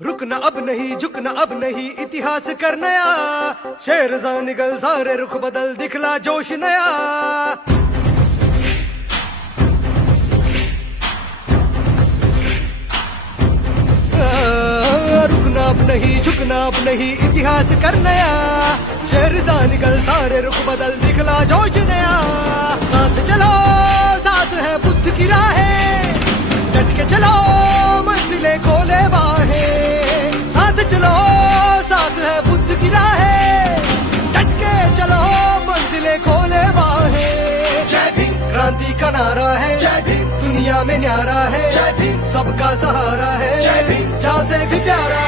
रुकना अब नहीं, झुकना अब नहीं, इतिहास कर नया। शेर जा निकल, सारे रुख बदल, दिखला जोश नया। रुकना अब नहीं, झुकना अब नहीं, इतिहास कर नया। शेर जा निकल, सारे रुख बदल, दिखला जोश नया। साथ चलो, साथ है बुद्ध की राहें, डट के चलो, मंजिलें खोले बाहें। साथ चलो, साथ है बुद्ध की राहें, डट के चलो, मंजिलें खोले बाहें। जय भीम क्रांति का नारा है, जय भीम दुनिया में न्यारा है, जय भीम सबका सहारा है, जय भीम जहाँ से भी प्यारा